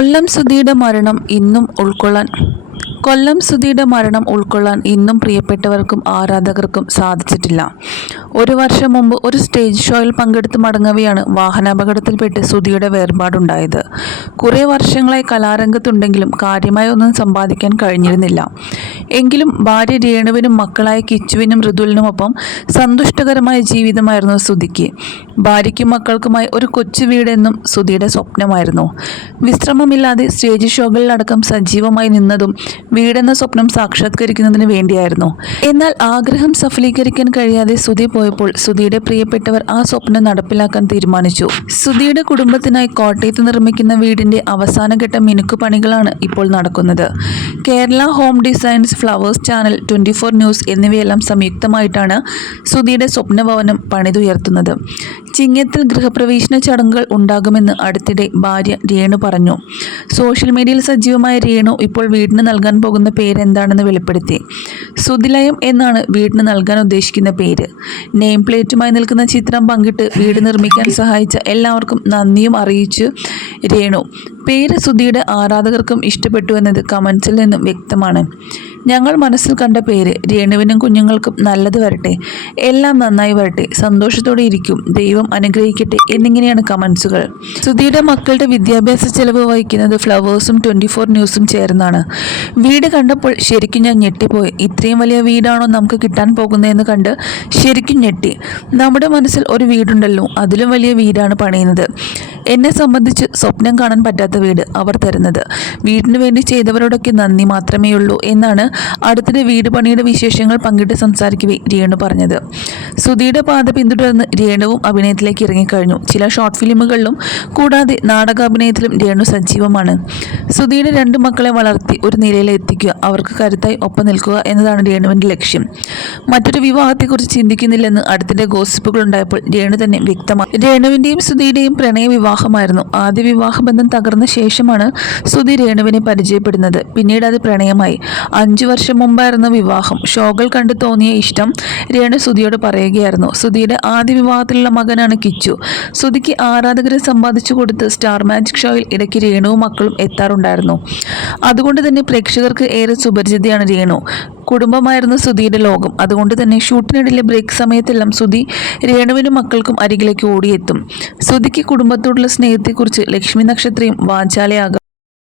കൊല്ലം സുധിയുടെ മരണം ഇന്നും ഉൾക്കൊള്ളാൻ കൊല്ലം സുധിയുടെ മരണം ഉൾക്കൊള്ളാൻ ഇന്നും പ്രിയപ്പെട്ടവർക്കും ആരാധകർക്കും സാധിച്ചിട്ടില്ല. ഒരു വർഷം മുമ്പ് ഒരു സ്റ്റേജ് ഷോയിൽ പങ്കെടുത്ത് മടങ്ങവെയാണ് വാഹനാപകടത്തിൽപ്പെട്ട് സുധിയുടെ വേർപാടുണ്ടായത്. കുറേ വർഷങ്ങളായി കലാരംഗത്തുണ്ടെങ്കിലും കാര്യമായി ഒന്നും സമ്പാദിക്കാൻ കഴിഞ്ഞിരുന്നില്ല. എങ്കിലും ഭാര്യ രേണുവിനും മക്കളായ കിച്ചുവിനും ഋതുലിനുമൊപ്പം സന്തുഷ്ടകരമായ ജീവിതമായിരുന്നു സുധിക്ക്. ഭാര്യയ്ക്കും മക്കൾക്കുമായി ഒരു കൊച്ചു വീടെന്നും സുധിയുടെ സ്വപ്നമായിരുന്നു. വിശ്രമമില്ലാതെ സ്റ്റേജ് ഷോകളിലടക്കം സജീവമായി നിന്നതും വീടെന്ന സ്വപ്നം സാക്ഷാത്കരിക്കുന്നതിന് വേണ്ടിയായിരുന്നു. എന്നാൽ ആഗ്രഹം സഫലീകരിക്കാൻ കഴിയാതെ സുധി പോയപ്പോൾ സുധിയുടെ പ്രിയപ്പെട്ടവർ ആ സ്വപ്നം നടപ്പിലാക്കാൻ തീരുമാനിച്ചു. സുധിയുടെ കുടുംബത്തിനായി കോട്ടയത്ത് നിർമ്മിക്കുന്ന വീടിന്റെ അവസാനഘട്ട മിനുക്കുപണികളാണ് ഇപ്പോൾ നടക്കുന്നത്. Kerala home designs flowers channel twenty four news എന്നിവയെല്ലാം സംയുക്തമായിട്ടാണ് സുധിയുടെ സ്വപ്നഭവനം പണിതുയർത്തുന്നത്. ചിങ്ങത്തിൽ ഗൃഹപ്രവേശന ചടങ്ങുകൾ ഉണ്ടാകുമെന്ന് അടുത്തിടെ ഭാര്യ രേണു പറഞ്ഞു. സോഷ്യൽ മീഡിയയിൽ സജീവമായ രേണു ഇപ്പോൾ വീടിന് നൽകാൻ പോകുന്ന പേരെന്താണെന്ന് വെളിപ്പെടുത്തി. സുതിലയം എന്നാണ് വീടിന് നൽകാൻ ഉദ്ദേശിക്കുന്ന പേര്. നെയിം പ്ലേറ്റുമായി നിൽക്കുന്ന ചിത്രം പങ്കിട്ട് വീട് നിർമ്മിക്കാൻ സഹായിച്ച എല്ലാവർക്കും നന്ദിയും അറിയിച്ചു രേണു. പേര് സുധിയുടെ ആരാധകർക്കും ഇഷ്ടപ്പെട്ടു എന്നത് കമൻസിൽ നിന്നും വ്യക്തമാണ്. ഞങ്ങൾ മനസ്സിൽ കണ്ട പേര് രേണുവിനും കുഞ്ഞുങ്ങൾക്കും നല്ലത് വരട്ടെ. എല്ലാം നന്നായി വരട്ടെ. സന്തോഷത്തോടെ ഇരിക്കും. ദൈവം അനുഗ്രഹിക്കട്ടെ എന്നിങ്ങനെയാണ് കമൻസുകൾ. സുധിയുടെ മക്കളുടെ വിദ്യാഭ്യാസ ചെലവ് വഹിക്കുന്നത് ഫ്ലവേഴ്സും ട്വന്റി ഫോർ ന്യൂസും ചേർന്നാണ്. വീട് കണ്ടപ്പോൾ ശരിക്കും ഞാൻ ഞെട്ടിപ്പോയി. ഇത്രയും വലിയ വീടാണോ നമുക്ക് കിട്ടാൻ പോകുന്നതെന്ന് കണ്ട് ശരിക്കും ഞെട്ടി. നമ്മുടെ മനസ്സിൽ ഒരു വീടുണ്ടല്ലോ. അതിലും വലിയ വീടാണ് പണിയുന്നത്. എന്നെ സംബന്ധിച്ച് സ്വപ്നം കാണാൻ പറ്റാത്ത വീട് അവർ തരുന്നത്. വീടിന് വേണ്ടി ചെയ്തവരോടൊക്കെ നന്ദി മാത്രമേ ഉള്ളൂ എന്നാണ് അടുത്തിടെ വീട് പണിയുടെ വിശേഷങ്ങൾ പങ്കിട്ട് സംസാരിക്കവേ രേണു പറഞ്ഞത്. സുധിയുടെ പാത പിന്തുടർന്ന് രേണുവും അഭിനയത്തിലേക്ക് ഇറങ്ങിക്കഴിഞ്ഞു. ചില ഷോർട്ട് ഫിലിമുകളിലും കൂടാതെ നാടകാഭിനയത്തിലും രേണു സജീവമാണ്. സുധിയുടെ രണ്ട് മക്കളെ വളർത്തി ഒരു നിലയിൽ എത്തിക്കുക അവർക്ക് കരുത്തായി ഒപ്പം നിൽക്കുക എന്നതാണ് രേണുവിന്റെ ലക്ഷ്യം. മറ്റൊരു വിവാഹത്തെക്കുറിച്ച് ചിന്തിക്കുന്നില്ലെന്ന് അടുത്തിടെ ഗോസിപ്പുകൾ ഉണ്ടായപ്പോൾ രേണു തന്നെ വ്യക്തമായി രേണുവിന്റെയും സുധിയുടെയും പ്രണയ വിവാഹമായിരുന്നു. ആദ്യ വിവാഹബന്ധം തകർന്ന ശേഷമാണ് സുധി രേണുവിനെ പരിചയപ്പെടുന്നത്. പിന്നീട് അത് പ്രണയമായി. അഞ്ചു വർഷം മുമ്പായിരുന്നു വിവാഹം. ഷോകൾ കണ്ടു തോന്നിയ ഇഷ്ടം രേണു സുധിയോട് പറയുകയായിരുന്നു. സുധിയുടെ ആദ്യ വിവാഹത്തിലുള്ള മകനാണ് കിച്ചു. സുധിക്ക് ആരാധകരെ സമ്പാദിച്ചു കൊടുത്ത് സ്റ്റാർ മാജിക് ഷോയിൽ ഇടയ്ക്ക് രേണുവും മക്കളും എത്താറുണ്ടായിരുന്നു. അതുകൊണ്ട് തന്നെ പ്രേക്ഷകർക്ക് ഏറെ സുപരിചിതയാണ് രേണു. കുടുംബമായിരുന്നു സുധിയുടെ ലോകം. അതുകൊണ്ട് തന്നെ ഷൂട്ടിനിടയിലെ ബ്രേക്ക് സമയത്തെല്ലാം സുധി രേണുവിനും മക്കൾക്കും അരികിലേക്ക് ഓടിയെത്തും. സുധിക്ക് കുടുംബത്തോടുള്ള സ്നേഹത്തെക്കുറിച്ച് ലക്ഷ്മി നക്ഷത്രയും വാചാലയാകാം